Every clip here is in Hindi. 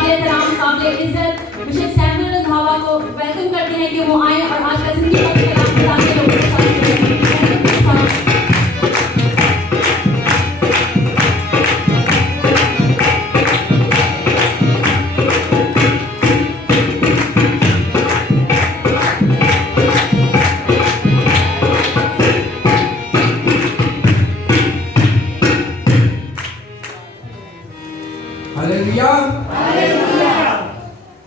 काबिल एहतराम काबिल इज्जत मिस्टर सैमुअल रंधावा को वेलकम करते हैं कि वो आए और आज का जिंदगी का कलाम खुदा के लोगों के साथ जुड़ें। हालेलुया।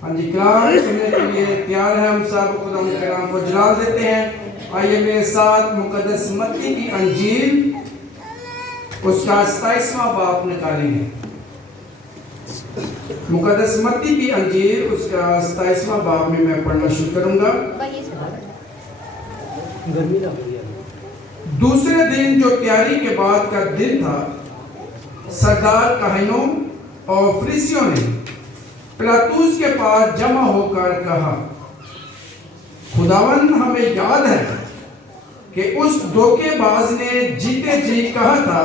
हाँ जी, कलाम सुनने के लिए तैयार है। हम सब खुदा के कलाम को जलाल देते हैं। आइए मेरे साथ मुकद्दस मत्ती की अंजील उसका 27वां बाब निकालेंगे। मुकद्दस मत्ती की अंजील उसका 27वां बाब में मैं पढ़ना शुरू करूंगा। दूसरे दिन जो तैयारी के बाद का दिन था, सरदार काहिनों और फरीसियों ने पिलातुस के पास जमा होकर कहा, खुदावंद हमें याद है कि उस धोखेबाज ने जीते जी कहा था,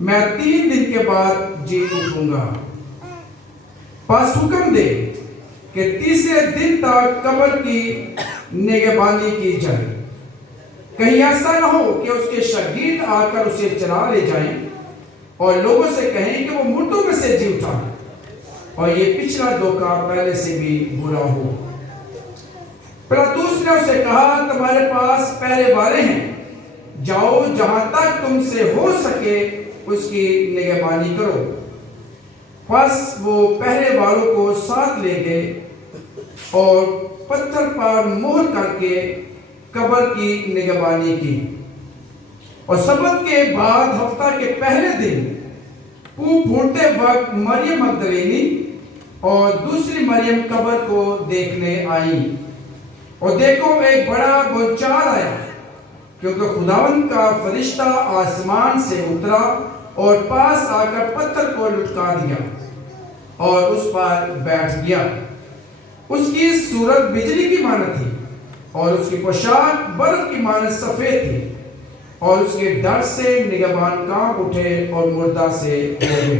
मैं 3 दिन के बाद जी उठूंगा। बस हुक्म दे कि तीसरे दिन तक कब्र की निगहबानी की जाए, कहीं ऐसा न हो कि उसके शागिर्द आकर उसे चला ले जाएं और लोगों से कहें कि वो मुर्दों में से जी उठा और ये पिछला धोखा पहले से भी बुरा हो। पिलातुस ने उसे कहा, तुम्हारे पास पहरे वाले हैं, जाओ जहां तक तुमसे हो सके उसकी निगहबानी करो। बस वो पहरे वालों को साथ ले गए और पत्थर पर मोहर करके कब्र की निगहबानी की। और सबत के बाद हफ्ता के पहले दिन फूटते वक्त मरियम मगदलीनी और दूसरी मरियम कब्र को देखने आई। और देखो, एक बड़ा भूचाल आया, क्योंकि खुदावंद का फरिश्ता आसमान से उतरा और पास आकर पत्थर को लुढ़का दिया और उस पर बैठ गया। उसकी सूरत बिजली की मानद थी और उसकी पोशाक बर्फ की मानद सफेद थी। और उसके डर से निगहबान कांप उठे और मुर्दा से हो गए।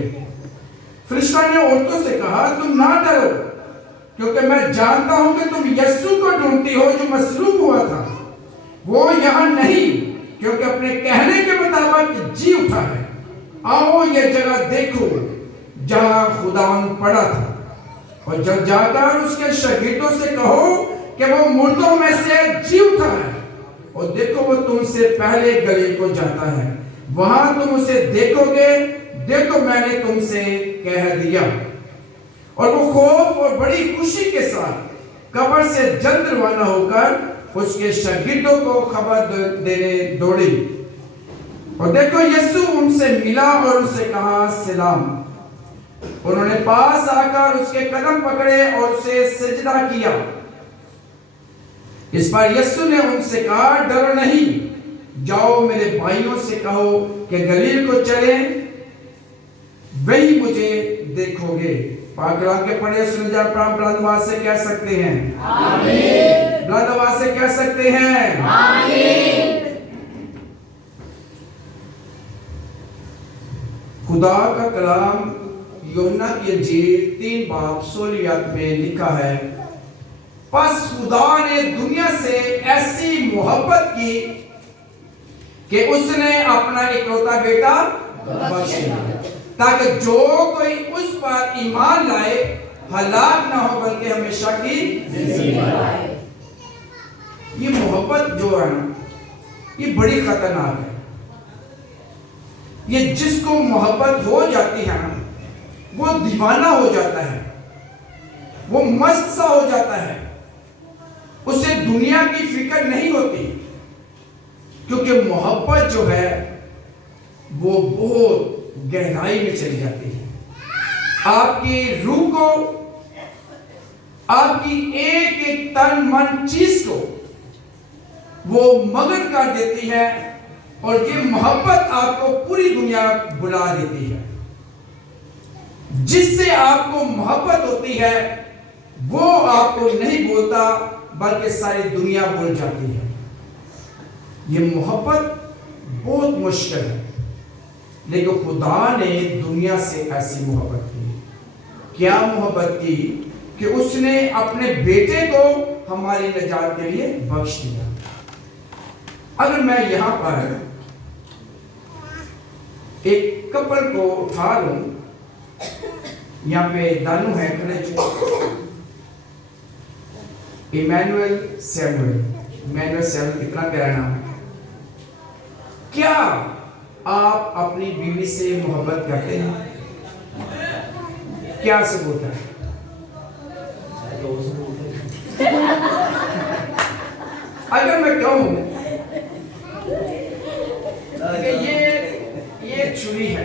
फरिश्ता ने औरतों से कहा, तुम ना डरो, क्योंकि मैं जानता हूं कि तुम यीशु को ढूंढती हो जो मसलूब हुआ था। वो यहां नहीं, क्योंकि अपने कहने के मुताबिक जी उठा है। आओ ये जगह देखो जहां खुदावंद पड़ा था, और जब जाकर उसके शागिर्दों से कहो कि वो मुर्दों में से जी उठा है, और देखो वो तुमसे पहले गलील को जाता है, वहां तुम उसे देखोगे। देखो मैंने तुमसे कह दिया। और वो खौफ और बड़ी खुशी के साथ कब्र से जल्द रवाना होकर उसके शागिर्दों को खबर देने दौड़ी। और देखो यीशु उनसे मिला और उनसे कहा, सलाम। उन्होंने पास आकर उसके कदम पकड़े और उसे सजदा किया। इस पर यीशु ने उनसे कहा, डरो नहीं, जाओ मेरे भाइयों से कहो कि गलील को चलें, वही मुझे देखोगे। पाक कलाम के पढ़े सुन जा बुलंद आवाज से कह सकते हैं आमीन। बुलंद आवाज से कह सकते हैं आमीन। खुदा का कलाम यूहन्ना की अंजील 3 बाब 16 आयत में लिखा है, बस खुदा ने दुनिया से ऐसी मोहब्बत की कि उसने अपना इकलौता बेटा बख्शा, ताकि जो कोई उस पर ईमान लाए हलाक ना हो बल्कि हमेशा की जिंदगी पाए। ये मोहब्बत जो है ना, ये बड़ी खतरनाक है। ये जिसको मोहब्बत हो जाती है ना, वो दीवाना हो जाता है, वो मस्त सा हो जाता है, उसे दुनिया की फिक्र नहीं होती, क्योंकि मोहब्बत जो है वो बहुत गहराई में चली जाती है। आपकी रूह को, आपकी एक एक तन मन चीज को वो मगन कर देती है, और ये मोहब्बत आपको पूरी दुनिया बुला देती है। जिससे आपको मोहब्बत होती है वो आपको नहीं बोलता, बल्कि सारी दुनिया बोल जाती है। ये मोहब्बत बहुत मुश्किल है, लेकिन खुदा ने दुनिया से ऐसी मोहब्बत की क्या मोहब्बत की कि उसने अपने बेटे को हमारी निजात के लिए बख्श दिया। अगर मैं यहां पर एक कपल को उठा लूं, यहां पे दानू है खड़े, इमैनुअल सैमुअल कितना प्यारा नाम है। क्या आप अपनी बीवी से मोहब्बत करते हैं? क्या सबूत है? अगर मैं कहूं कि ये छुरी है,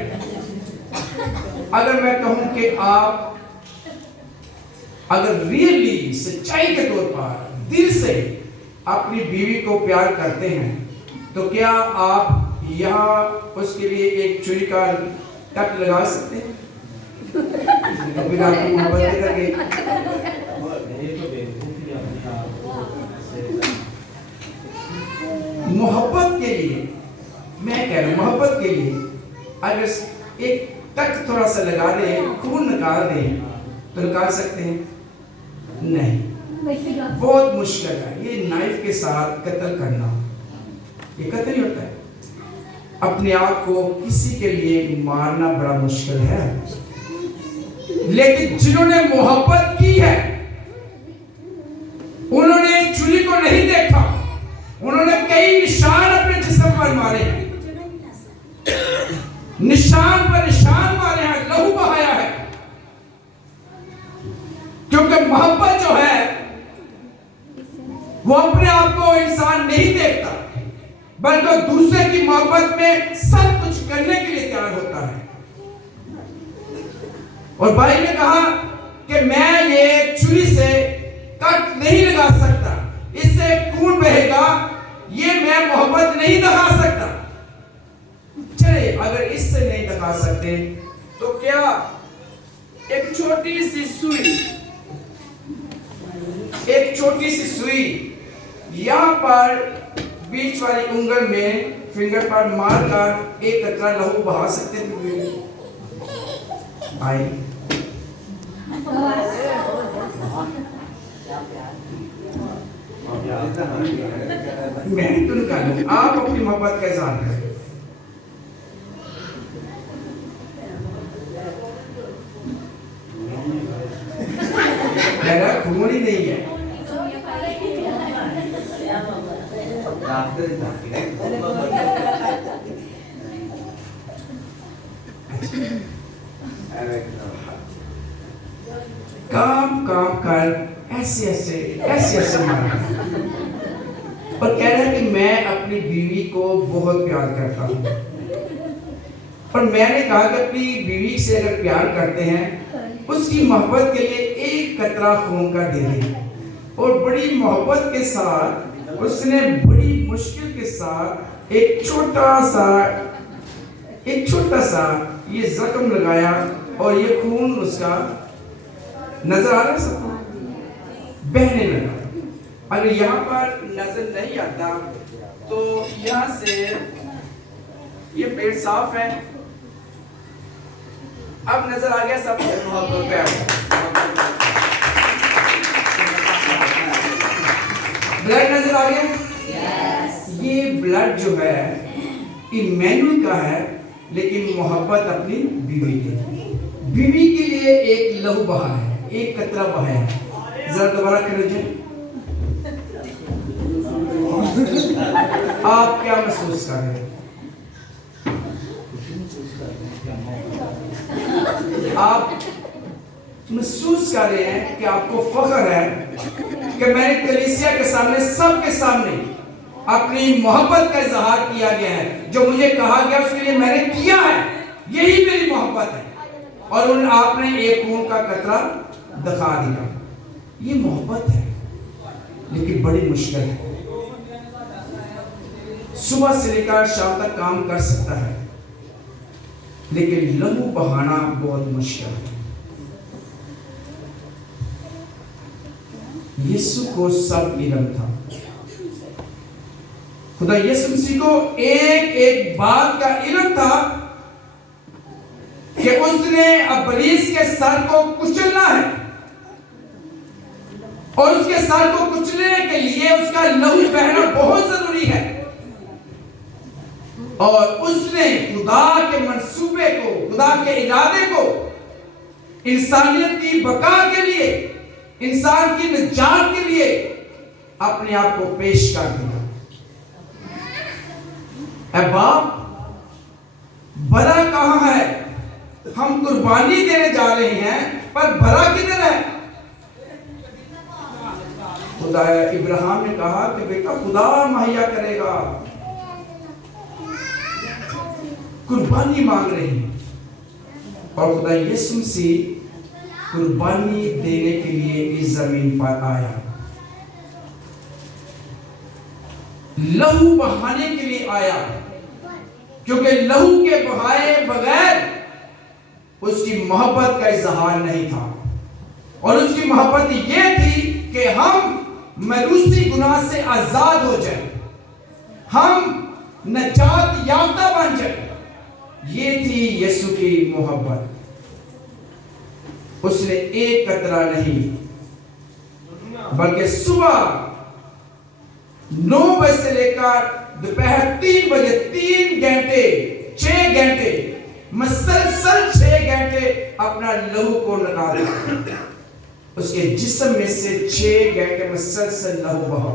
अगर मैं कहूं कि आप अगर रियली सच्चाई के तौर पर दिल से अपनी बीवी को प्यार करते हैं, तो क्या आप यहाँ उसके लिए एक छुरी का टक लगा सकते हैं? बिना आपकी मोहब्बत करके। मोहब्बत के लिए, मैं कह रहा हूं मोहब्बत के लिए अगर एक टक थोड़ा सा लगा दे, खून निकाल दे, तो निकाल सकते हैं? नहीं, बहुत मुश्किल है। ये नाइफ के साथ कत्ल करना, ये कत्ल नहीं होता है। अपने आप को किसी के लिए मारना बड़ा मुश्किल है, लेकिन जिन्होंने मोहब्बत की है उन्होंने छुरी को नहीं देखा, उन्होंने कई निशान अपने जिस्म पर मारे हैं, निशान पर निशान मारे हैं, लहू बहाया है। क्योंकि मोहब्बत जो है वो अपने आप को इंसान नहीं देखता, बल्कि दूसरे की मोहब्बत में सब कुछ करने के लिए तैयार होता है। और भाई ने कहा कि मैं ये छुरी से कट नहीं लगा सकता, इससे खून बहेगा, ये मैं मोहब्बत नहीं दिखा सकता। चले, अगर इससे नहीं दिखा सकते तो क्या एक छोटी सी सुई यहां पर बीच वाली उंगल में फिंगर पर मारकर एक कतरा लहू बहा सकते थे? भाई मैं तो निकालूं, आप अपनी मोहब्बत का इज़हार करें। मेरा खून ही नहीं है। काम कर ऐसे मारा और कह रहा है कि मैं अपनी बीवी को बहुत प्यार करता हूँ। और मैंने कहा कि अपनी बीवी से अगर प्यार करते हैं, उसकी मोहब्बत के लिए एक कतरा खून का दे दें। और बड़ी मोहब्बत के साथ उसने बड़ी मुश्किल के साथ एक छोटा सा ये जख्म लगाया और ये खून उसका नजर आ रहा है, सबको बहने लगा। अगर यहाँ पर नजर नहीं आता तो यहाँ से ये पेट साफ है, अब नजर आ गया सब। ब्लड नजर आ गया। ये ब्लड जो है इमैनुअल का है, लेकिन मोहब्बत अपनी बीवी के लिए एक लहू बहा है, एक कतरा बहाया है। जरा दोबारा कर लीजिए। आप क्या महसूस कर रहे हैं? आप महसूस कर रहे हैं कि आपको फख्र है कि मैंने कलीसिया के सामने, सबके सामने अपनी मोहब्बत का इजहार किया गया है। जो मुझे कहा गया उसके लिए मैंने किया है, यही मेरी मोहब्बत है। और उन आपने एक खून का कतरा दिखा दिया, ये मोहब्बत है। लेकिन बड़ी मुश्किल है। सुबह से लेकर शाम तक काम कर सकता है, लेकिन लहू बहाना बहुत मुश्किल है। यीशु को सब इल्म था। खुदा यीशु मसीह को एक एक बात का इल्म था कि उसने इब्लीस के सर को कुचलना है, और उसके सर को कुचलने के लिए उसका लहू बहना बहुत जरूरी है। और उसने खुदा के मंसूबे को, खुदा के इरादे को इंसानियत की बका के लिए, इंसान की निजात के लिए अपने आप को पेश कर दिया। ऐ बाप, भला कहां है? हम कुर्बानी देने जा रहे हैं, पर भला किधर है? खुदा इब्राहिम ने कहा कि बेटा खुदा मुहैया करेगा। कुर्बानी मांग रही है, और खुदा यीशु मसीह कुर्बानी देने के लिए इस जमीन पर आया, लहू बहाने के लिए आया, क्योंकि लहू के बहाए बगैर उसकी मोहब्बत का इजहार नहीं था। और उसकी मोहब्बत यह थी कि हम मरूसी गुनाह से आजाद हो जाए, हम नजात याफ्ता बन जाए। ये थी यीशु की मोहब्बत। उसने एक कतरा नहीं, बल्कि सुबह 9 बजे से लेकर दोपहर 3 बजे 3 घंटे 6 घंटे मुसलसल 6 घंटे अपना लहू को लगा दिया। उसके जिस्म में से 6 घंटे मुसलसल लहू बहा।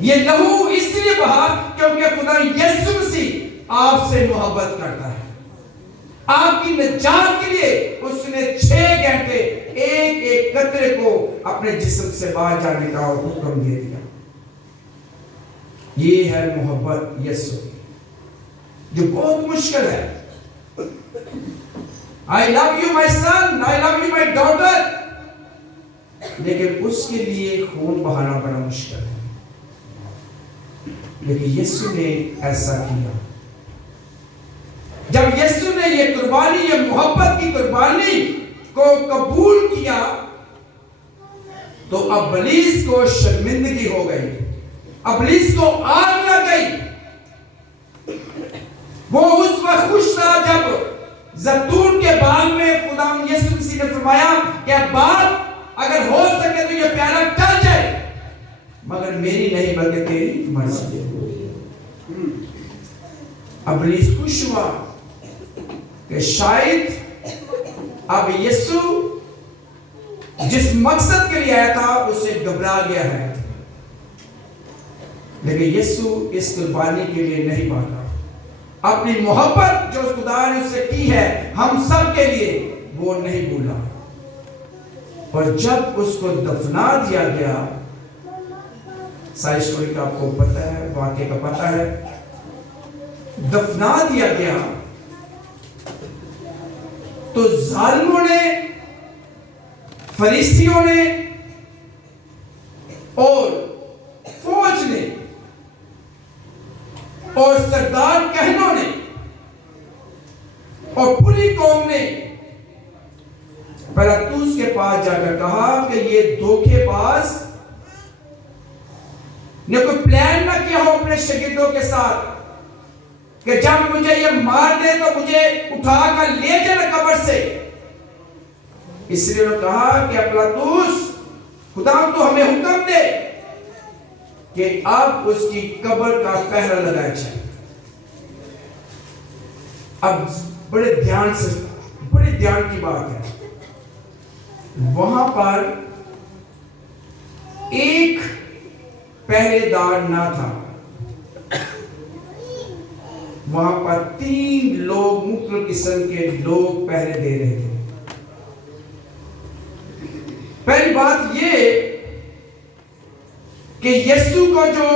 ये लहू इसलिए बहा क्योंकि खुदा यीशु मसीह आपसे मोहब्बत करता है। आपकी निजात के लिए उसने 6 घंटे एक एक कतरे को अपने जिस्म से बाहर जाने का हुक्म दे दिया। ये है मोहब्बत यीशु की, जो बहुत मुश्किल है। I love you my son, I love you my daughter, लेकिन उसके लिए खून बहाना बड़ा मुश्किल है। लेकिन यीशु ने ऐसा किया। जब यीशु ने ये कुर्बानी, ये मोहब्बत की कुर्बानी को कबूल किया, तो इब्लीस को शर्मिंदगी हो गई, इब्लीस को आग लग गई। वो उस वक्त खुश था जब जैतून के बाग में खुदा यीशु मसीह ने फरमाया कि बाप, अगर हो सके तो ये प्याला टल जाए, मगर मेरी नहीं बल्कि तेरी मर्जी है। इब्लीस खुश हुआ कि शायद अब यीशु जिस मकसद के लिए आया था उससे घबरा गया है। लेकिन यीशु इस कुर्बानी के लिए नहीं भागा। अपनी मोहब्बत जो खुदा ने उससे की है हम सब के लिए, वो नहीं भूला। और जब उसको दफना दिया गया, सारी स्टोरी का आपको पता है, वाक्य का पता है, दफना दिया गया तो जालिमों ने, फरीसियों ने और फौज ने और सरदार कहनों ने और पूरी कौम ने पिलातुस के पास जाकर कहा कि ये धोखेबाज ने कोई प्लान ना किया हो अपने शागिर्दों के साथ कि जब मुझे ये मार दे तो मुझे उठाकर ले जाना कब्र से। इसलिए उन्होंने कहा कि पिलातुस, खुदा तो हमें हुक्म दे कि अब उसकी कब्र का पहरा लगाया जाए। अब बड़े ध्यान की बात है, वहां पर एक पहरेदार ना था, वहां पर 3 लोग मुख्तलिफ किस्म के लोग पहरे दे रहे थे। पहली बात ये कि यीशु को जो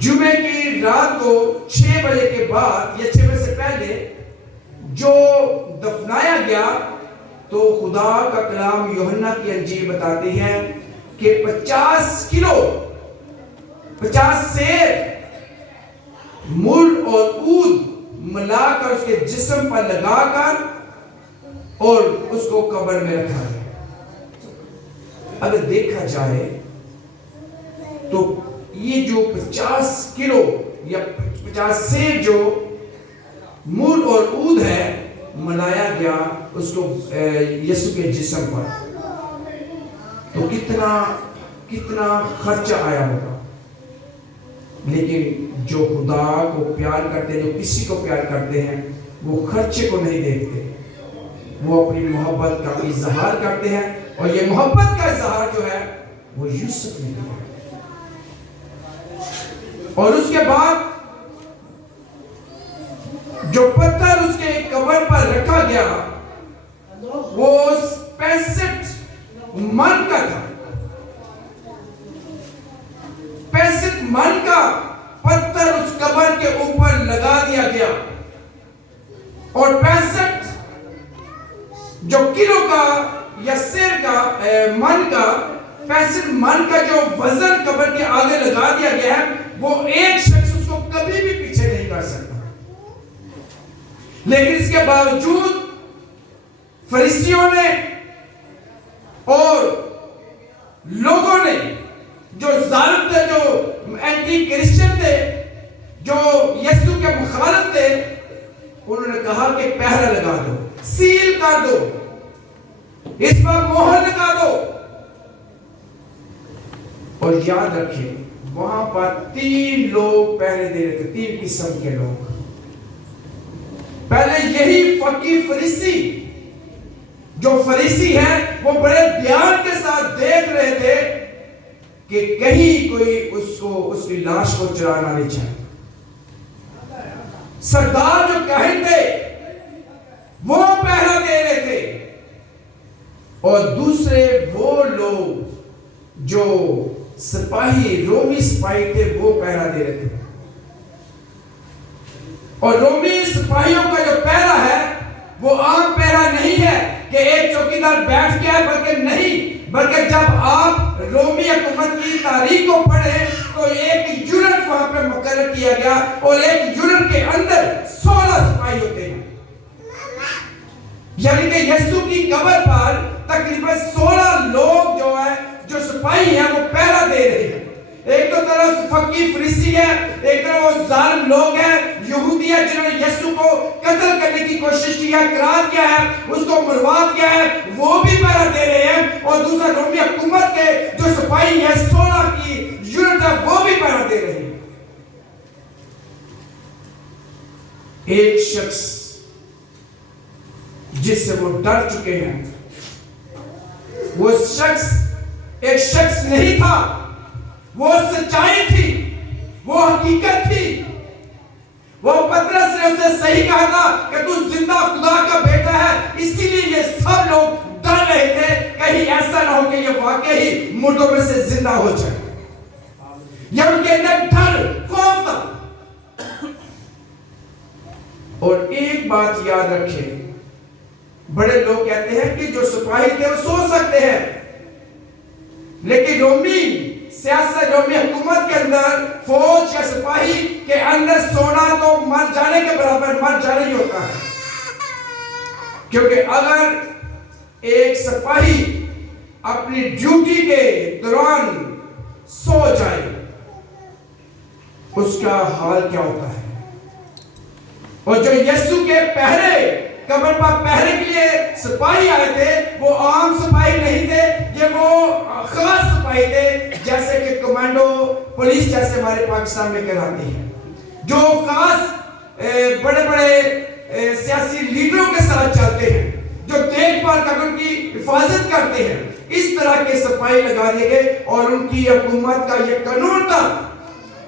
जुमे की रात को 6 बजे के बाद या 6 बजे से पहले जो दफनाया गया, तो खुदा का कलाम यूहन्ना की अंजील बताती है कि 50 किलो 50 सेर मुर्द और ऊद मिलाकर उसके जिस्म पर लगाकर और उसको कब्र में रखा है। अगर देखा जाए तो ये जो 50 किलो या 50 सेर जो मूल और ऊद है मनाया गया उसको यीशु के जिस्म पर। तो कितना कितना खर्चा आया होगा। लेकिन जो खुदा को प्यार करते हैं, जो किसी को प्यार करते हैं, वो खर्चे को नहीं देखते, वो अपनी मोहब्बत का इजहार करते हैं। और ये मोहब्बत का इजहार जो है वो यूसुफ ने किया। और उसके बाद जो पत्थर उसके कब्र पर रखा गया वो 65 मन का था। 65 मन का पत्थर उस कब्र के ऊपर लगा दिया गया। और 65 जो किलो का या सिर का मन का 65 मन का जो वजन कब्र के आगे लगा दिया गया है, वो एक शख्स उसको कभी भी पीछे नहीं कर सकता। लेकिन इसके बावजूद फरीसियों ने और लोगों ने, जो जालिम थे, जो एंटी क्रिश्चियन थे, जो यीशु के मुखालिफ थे, उन्होंने कहा कि पहरा लगा दो, सील कर दो, इस पर मोहर लगा दो। और याद रखिए वहां पर 3 लोग पहरे दे रहे थे, 3 किस्म के लोग। पहले यही फकीर फरीसी, जो फरीसी है, वो बड़े ध्यान के साथ देख रहे थे कि कहीं कोई उसकी लाश को चुरा ना ले जाए। सरदार जो काहिन थे वो पहरा दे रहे थे, और दूसरे वो लोग जो सिपाही, रोमी सिपाही थे, वो पहरा दे रहे थे। और रोमी सिपाहियों का जो पहरा है वो आम पहरा नहीं है कि एक चौकीदार बैठ गया, बल्कि जब आप रोमी हुकूमत की तारीख को पढ़े तो एक यूनिट वहां पे मुकर्रर किया गया, और एक यूनिट के अंदर 16 सिपाही होते हैं। यानी कि यीशु की कब्र पर तकरीबन 16 लोग जो है, जो सिपाही हैं, वो पहरा दे रहे हैं। एक तो तरफ फकीर फरीसी है, एक तरफ वो जालिम लोग हैं, यहूदी है, जिन्होंने यीशु को कत्ल करने की कोशिश की है, करार किया है, उसको मरवा दिया है, वो भी पहरा दे रहे हैं। और दूसरा रोमी हुकूमत के जो सिपाही है, 16 की यूनिट है, वो भी पहरा दे रहे हैं। एक शख्स जिससे वो डर चुके हैं, वो शख्स एक शख्स नहीं था, वो सच्चाई थी, वो हकीकत थी। वो पतरस ने उसे सही कहा था कि तू जिंदा खुदा का बेटा है, इसीलिए ये सब लोग डर रहे थे कहीं ऐसा ना हो कि ये वाकई ही मुर्दों में से जिंदा हो जाए। यह उनके अंदर डर, खौफ था। और एक बात याद रखें, बड़े लोग कहते हैं कि जो सिपाही थे वो सो सकते हैं, लेकिन रोमी सियासत, रोमी हुकूमत के अंदर फौज या सिपाही के अंदर सोना तो मर जाने के बराबर, मर जाना ही होता है। क्योंकि अगर एक सिपाही अपनी ड्यूटी के दौरान सो जाए, उसका हाल क्या होता है। और जो यीशु के पहरे, कब्र पर पहरे के लिए सिपाही आए थे, वो आम सिपाही नहीं थे, ये वो खास सिपाही थे, जैसे कि कमांडो पुलिस जैसे हमारे पाकिस्तान में कहलाती है, जो खास बड़े बड़े सियासी लीडरों के साथ चलते हैं, जो देखभाल कर उनकी हिफाजत करते हैं। इस तरह के सिपाही लगा दिए गए, और उनकी हुकूमत का यह कानून था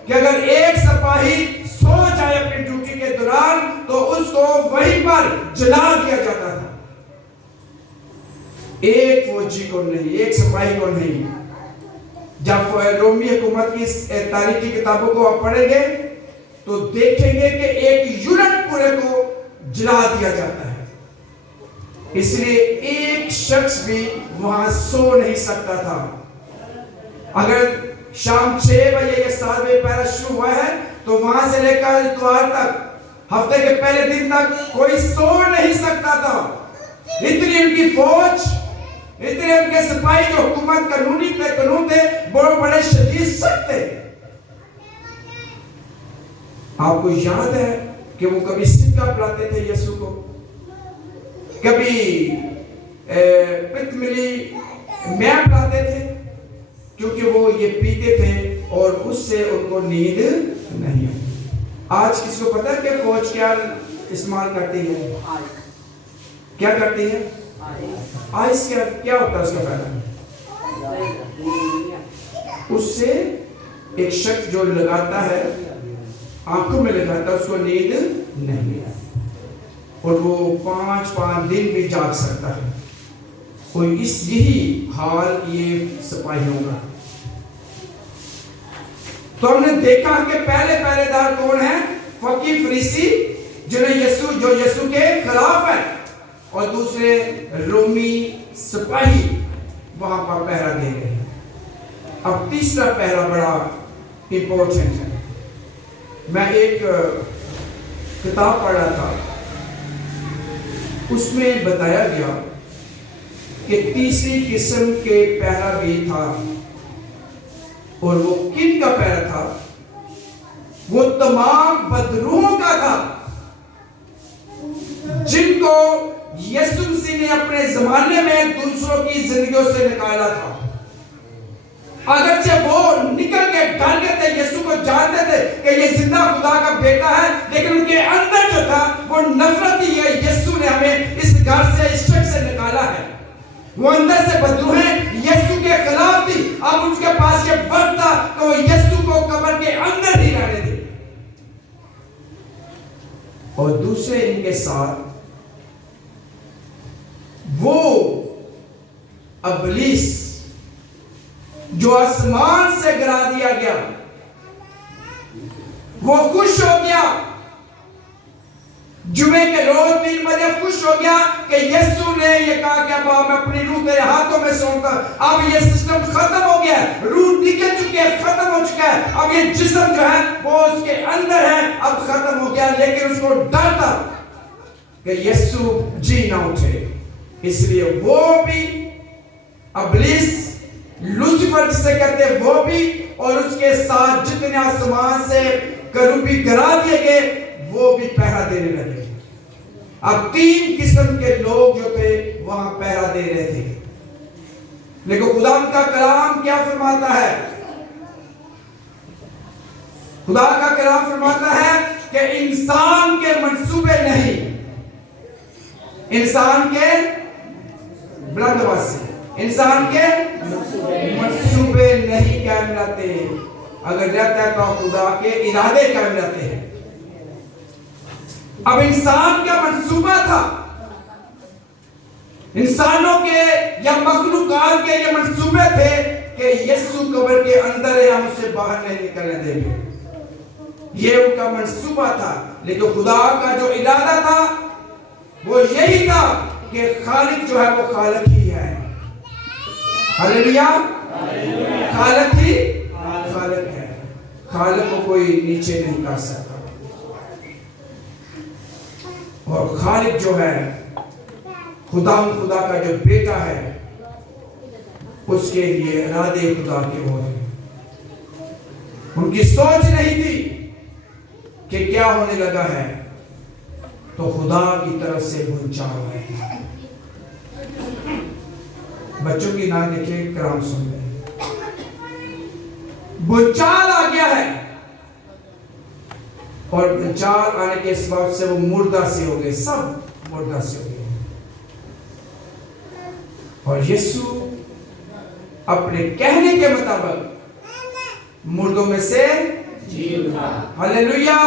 कि अगर एक सिपाही सो जाए अपनी ड्यूटी के दौरान तो उसको वहीं पर जला दिया जाता था। एक फौजी को नहीं, एक सिपाही को नहीं। जब रोमी हुकूमत की तारीखी किताबों को आप पढ़ेंगे तो देखेंगे कि एक यूनिट पूरे को जला दिया जाता है। इसलिए एक शख्स भी वहां सो नहीं सकता था। अगर शाम 6 बजे या 7 बजे पहरा शुरू हुआ है तो वहां से लेकर इतवार तक, हफ्ते के पहले दिन तक कोई सो नहीं सकता था। इतनी उनकी फौज, इतने उनके सिपाही जो हुकूमत कानून थे, बड़े बड़े शदीद सख्त थे। आपको याद है कि वो कभी सिक्का पिलाते थे यीशु को, कभी पित्तमिली मैं पिलाते थे, क्योंकि वो ये पीते थे और उससे उनको नींद नहीं आई। आज किसको पता है कि फौज क्या इस्तेमाल करती है? क्या करती है? आइस। क्या होता है उसका फायदा? उससे एक शख्स जो लगाता है, आंखों में लगाता है, उसको नींद नहीं और वो 5-5 दिन भी जाग सकता है। और यही हाल ये सिपाहियों का। तो हमने देखा कि पहले पहरेदार कौन है? फकीर फरीसी, जो यीशु के खिलाफ है, और दूसरे रोमी सिपाही वहां पर पहरा दे रहे हैं। अब तीसरा पहरा बड़ा इंपॉर्टेंट है। मैं एक किताब पढ़ रहा था, उसमें बताया गया कि तीसरी किस्म के पहरा भी था, और वो किन का पहरा था? वो तमाम बदरूहों का था, जिनको यीशु मसीह ने अपने जमाने में दूसरों की जिंदगियों से निकाला था। अगरचे वो निकल के डालते थे, यीशु को जानते थे कि ये जिंदा खुदा का बेटा है, लेकिन उनके अंदर जो था वो नफरत ही है। यीशु ने हमें इस घर से, इस शख्स से निकाला है। वो अंदर से बदरूहें यीशु के खिलाफ थी। अब उसके पास ये वक्त था तो वो यीशु को कब्र के अंदर ही रहने दी। और दूसरे इनके साथ वो इब्लीस जो आसमान से गिरा दिया गया, वो खुश हो गया। जुमे के रोज 3 बजे खुश हो गया कि यीशु ने ये कहा कि अब मैं अपनी रूह तेरे हाथों में सौंपता। अब ये सिस्टम खत्म हो गया, रूह निकल चुकी है, खत्म हो चुका है। अब ये जिस्म जो है वो उसके अंदर है, अब खत्म हो गया। लेकिन उसको डर था कि यीशु जी ना उठे, इसलिए वो भी इब्लीस, लूसीफर जिसे कहते हैं, वो भी, और उसके साथ जितने आसमान से करूबी गिरा दिए गए, वो भी पहरा देने लगे। अब 3 किस्म के लोग जो थे वहां पहरा दे रहे थे। लेकिन खुदा का कलाम क्या फरमाता है? खुदा का कलाम फरमाता है कि इंसान के मंसूबे नहीं, इंसान के बुलंदवासी, इंसान के मंसूबे नहीं कायम रहते। अगर रहता है तो खुदा के इरादे कायम रहते हैं। अब इंसान का मंसूबा था, इंसानों के या मखलूकात के ये मंसूबे थे कि यीशु कब्र के अंदर है, हम उसे बाहर नहीं निकलने देंगे। ये उनका मंसूबा था। लेकिन खुदा का जो इरादा था वो यही था कि खालिक जो है वो खालिक ही है। हालेलुया। खालिक ही खालिक है, खालिक को कोई नीचे नहीं कर सकता। और खालिक जो है खुदा का जो बेटा है, उसके लिए इरादे खुदा के हो रहे। उनकी सोच नहीं थी कि क्या होने लगा है, तो खुदा की तरफ से भूचाल है। बच्चों की ना देखे, कलाम सुन ले। भूचाल आ गया है, और भूचाल आने के सबब से वो मुर्दा से हो गए, सब मुर्दा से हो गए। और यीशु अपने कहने के मुताबिक मुर्दों में से जी उठा। हालेलुया।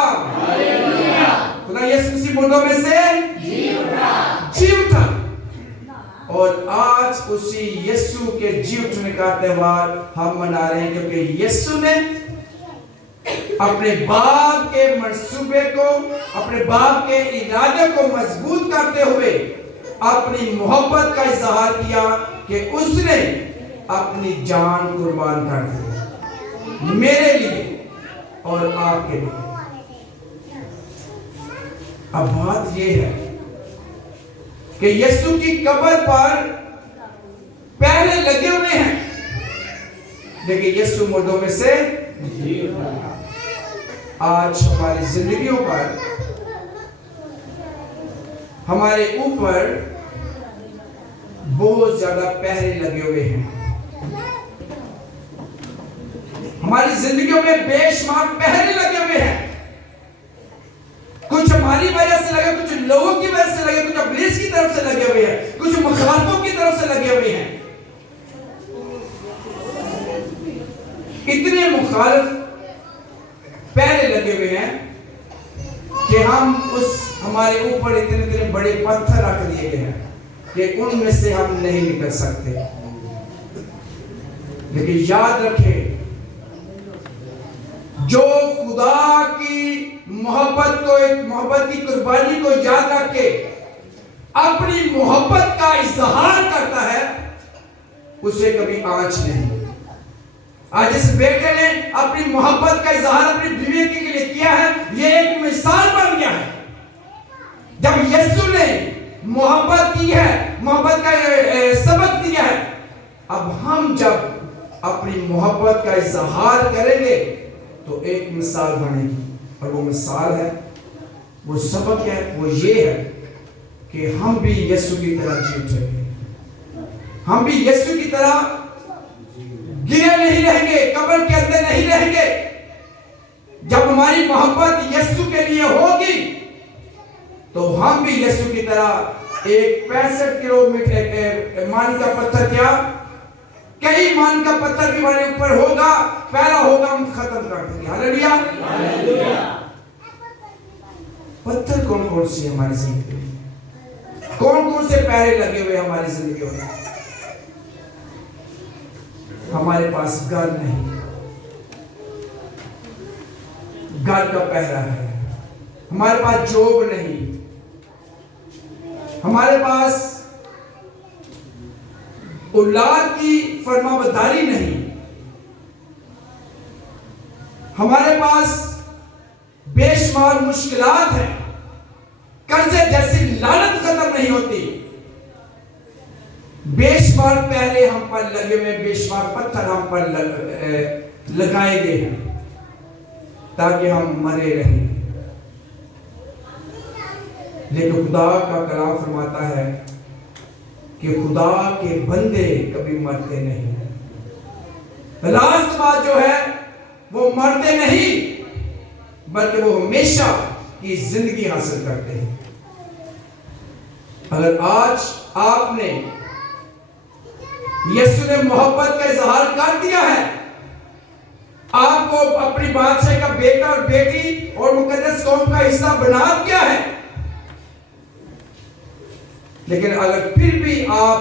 खुदा यीशु मसीह मुर्दों में से जी उठा। और आज उसी यीशु के जी उठने का त्यौहार हम मना रहे हैं, क्योंकि यीशु ने अपने बाप के मंसूबे को, अपने बाप के इरादे को मजबूत करते हुए अपनी मोहब्बत का इजहार किया कि उसने अपनी जान कुर्बान कर दी मेरे लिए और आपके लिए। अब बात यह है कि यीशु की कब्र पर पहरे लगे हुए हैं, लेकिन यीशु मुर्दों में से आज हमारी जिंदगियों पर हमारे ऊपर बहुत ज्यादा पहरे लगे हुए हैं। हमारी जिंदगियों में बेशुमार पहरे लगे हुए हैं। कुछ हमारी वजह से लगे, कुछ लोगों की वजह से लगे, कुछ इब्लीस की तरफ से लगे हुए हैं, कुछ मुखालिफों की तरफ से लगे हुए हैं। इतने मुखालिफ पहरे लगे हुए हैं कि हम हमारे ऊपर इतने इतने बड़े पत्थर रख दिए गए हैं कि उनमें से हम नहीं निकल सकते। लेकिन याद रखें, जो खुदा की मोहब्बत की कुर्बानी को याद रख के अपनी मोहब्बत का इजहार करता है, उसे कभी आंच नहीं। आज इस बेटे ने अपनी मोहब्बत का इजहार अपनी बीवी के लिए किया है। यह एक मिसाल बन गया है। जब यीशु ने मोहब्बत की है, मोहब्बत का सबक दिया है, अब हम जब अपनी मोहब्बत का इजहार करेंगे तो एक मिसाल बनेगी। और वो मिसाल है, वो सबक है, वो ये है कि हम भी यीशु की तरह जी उठेंगे। हम भी यीशु की तरह गिरे नहीं रहेंगे, कब्र के अंदर नहीं रहेंगे। जब हमारी मोहब्बत यीशु के लिए होगी तो हम भी यीशु की तरह एक 65 किलोमीटर मान का पत्थर, क्या कई मान का पत्थर भी हमारे ऊपर होगा, पहला होगा, हम खत्म कर देंगे। हालेलुया। पत्थर कौन कौन सी है हमारी जिंदगी में? कौन कौन से पहरे लगे हुए हमारी जिंदगी में? हमारे पास घर नहीं, घर का पहरा है। हमारे पास जॉब नहीं, हमारे पास औलाद की फरमाबरदारी नहीं, हमारे पास बेशुमार मुश्किलात हैं, कर्जे जैसी लानत खत्म नहीं होती। बेशुमार पहरे हम पर लगे हुए, बेशुमार पत्थर हम पर लगाए गए हैं ताकि हम मरे रहें। लेकिन खुदा का कलाम फरमाता है कि खुदा के बंदे कभी मरते नहीं। लास्ट बात जो है वो मरते नहीं, बल्कि वो हमेशा की जिंदगी हासिल करते हैं। अगर आज आपने यीशु ने मोहब्बत का इजहार कर दिया है, आपको अपनी बादशाह का बेटा और बेटी और मुकद्दस कौम का हिस्सा बना दिया है, लेकिन अगर फिर भी आप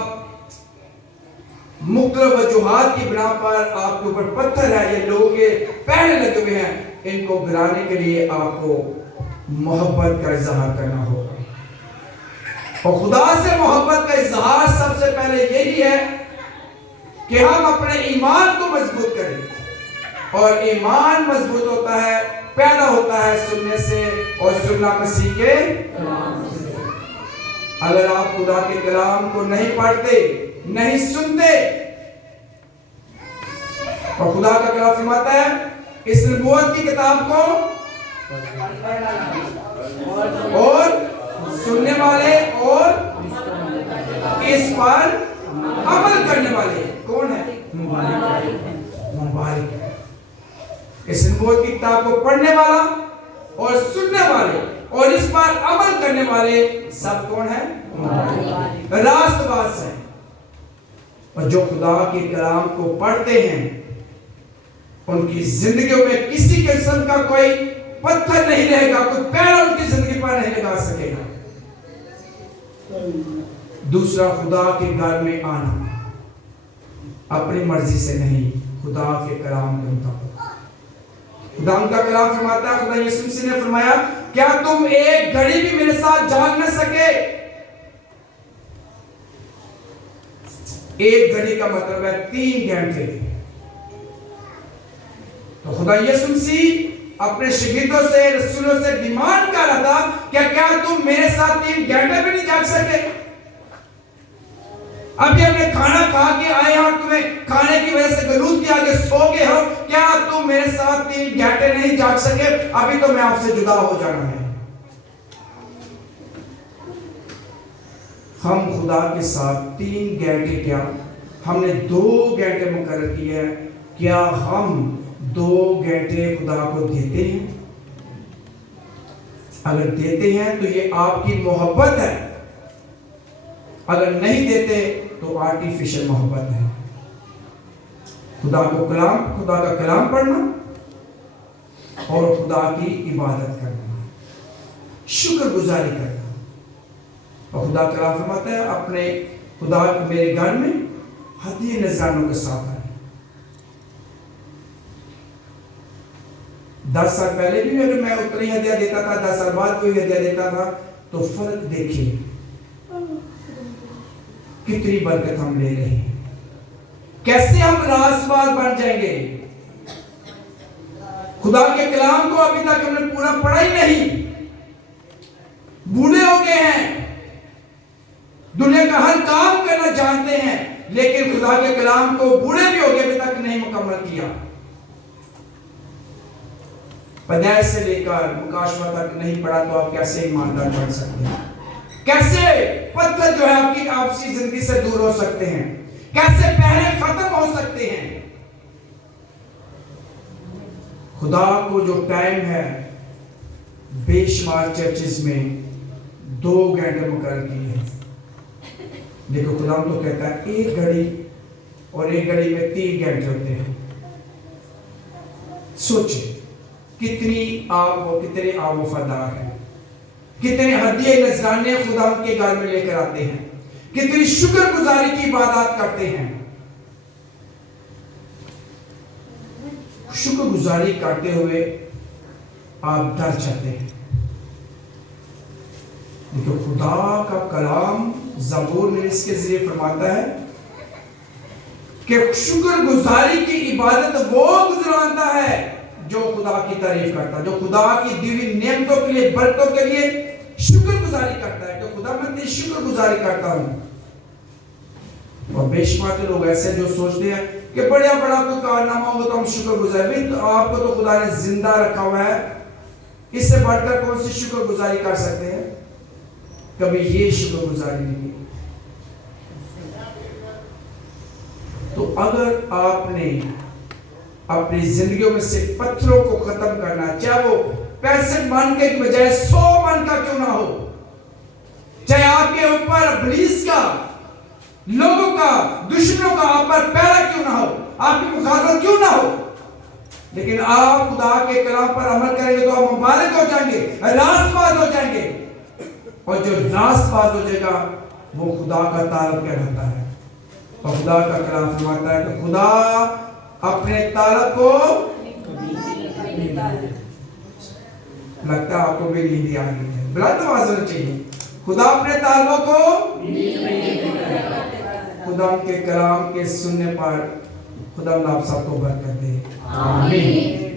मुख्तलिफ वजूहात की बिना पर आपके ऊपर पत्थर है, ये लोगों के पहरे लगे हुए हैं, इनको गिराने के लिए आपको मोहब्बत का इजहार करना होगा। और खुदा से मोहब्बत का इजहार सबसे पहले यही है कि हम अपने ईमान को मजबूत करें। और ईमान मजबूत होता है, पैदा होता है सुनने से, और सुनना मसीह के कलाम से। अगर आप खुदा के कलाम को नहीं पढ़ते, नहीं सुनते, और खुदा का कलाम फरमाता है इस नबूवत की किताब को और सुनने वाले और इस पर अमल करने वाले कौन है? मुबारक है। इस नबूवत की किताब को पढ़ने वाला और सुनने वाले और इस पर अमल करने वाले सब कौन है? रास्तबाज है। और जो खुदा के कलाम को पढ़ते हैं उनकी जिंदगियों में किसी किस्म का कोई पत्थर नहीं रहेगा, कोई पैर उनकी जिंदगी पर नहीं लगा सकेगा। दूसरा, खुदा के घर में आना अपनी मर्जी से नहीं, खुदा के कलाम के मुताबिक। खुदा का कलाम फरमाता है, खुदा यीशु मसीह ने फरमाया, क्या तुम एक घड़ी भी मेरे साथ जाग न सके? एक घड़ी का मतलब है 3 घंटे। तो खुदा यीशु मसीह अपने शागिर्दों से, रसूलों से डिमांड कर रहा था, क्या तुम मेरे साथ 3 घंटे भी नहीं जाग सके? अभी हमने खाना खा के आए और तुम्हें खाने की वजह से गलूत के आगे सो गए हो, क्या तुम मेरे साथ 3 घंटे नहीं जाग सके? अभी तो मैं आपसे जुदा हो जाना है। हम खुदा के साथ 3 घंटे क्या, हमने 2 घंटे मुकर्रर किए हैं, क्या हम 2 घंटे खुदा को देते हैं? अगर देते हैं तो ये आपकी मोहब्बत है, अगर नहीं देते तो आर्टिफिशियल मोहब्बत है। खुदा का कलाम पढ़ना और खुदा की इबादत करना, शुक्रगुजारी करना। और खुदा कलाम फरमाता है अपने खुदा मेरे घर में हदिये नजरानों के साथ आए। 10 साल पहले भी अगर मैं उतनी हदिया देता था, 10 साल बाद कोई हदिया देता था, तो फर्क देखिए कितनी बरकत हम ले रहे हैं, कैसे हम रासबाज बन जाएंगे। खुदा के कलाम को अभी तक हमने पूरा पढ़ा ही नहीं, बूढ़े हो गए हैं, दुनिया का हर काम करना जानते हैं, लेकिन खुदा के कलाम को बूढ़े भी हो गए, अभी तक नहीं मुकम्मल किया। पैदाइश से लेकर मुकाशवा तक नहीं पढ़ा तो आप कैसे ईमानदार बन सकते हैं? कैसे पत्थर जो है आपकी आपसी जिंदगी से दूर हो सकते हैं? कैसे पहरे खत्म हो सकते हैं? खुदा को जो टाइम है बेशुमार चर्चेस में 2 घंटे मुकर्रर किए हैं। देखो खुदा तो कहता है 1 घड़ी और 1 घड़ी में 3 घंटे होते हैं। सोचिए कितने आप वफादार हैं, कितने हदिये नजराने खुदा के घर में लेकर आते हैं, कितनी शुक्रगुजारी की इबादत करते हैं। शुक्रगुजारी करते हुए आप डर जाते हैं। देखो खुदा का कलाम ज़बूर में इसके जरिए फरमाता है कि शुक्रगुजारी की इबादत वो गुजरानता है जो खुदा की तारीफ करता है, जो खुदा की दी हुई नेमतों के लिए, बरकतों के लिए शुक्रगुजारी करता है। तो खुदा मैं तेरी शुक्रगुजारी करता हूं। और बेशुमार तो लोग ऐसे जो सोचते हैं कि बड़ा बड़ा कोई कारनामा होगा तो हम शुक्रगुजार। भाई तो आपको तो खुदा ने जिंदा रखा हुआ है, इससे बढ़कर कौन सी शुक्रगुजारी कर सकते हैं? कभी ये शुक्रगुजारी नहीं। तो अगर आपने अपनी जिंदगियों में से पत्थरों को खत्म करना, चाहे वो 65 मन के बजाय 100 मन का क्यों ना हो, चाहे आपके ऊपर इब्लीस का, लोगों का, दुश्मनों का आप पर पहरा क्यों ना हो, आपकी मुखालफत क्यों ना हो, लेकिन आप खुदा के कलाम पर अमल करेंगे तो आप मुबारक हो जाएंगे, रासबाज हो जाएंगे। और जो रासबाज हो जाएगा वो खुदा का ताल्लुक कहलाता है। और खुदा का कलाम फरमाता है कि खुदा अपने ताल्लुक को, लगता है आपको भी नींद आ गई है, बुलंद आवाज होनी चाहिए। खुदा अपने ताल्लुक को, खुदा के कलाम के सुनने पर खुदा आप सबको बरकत दे। आमीन।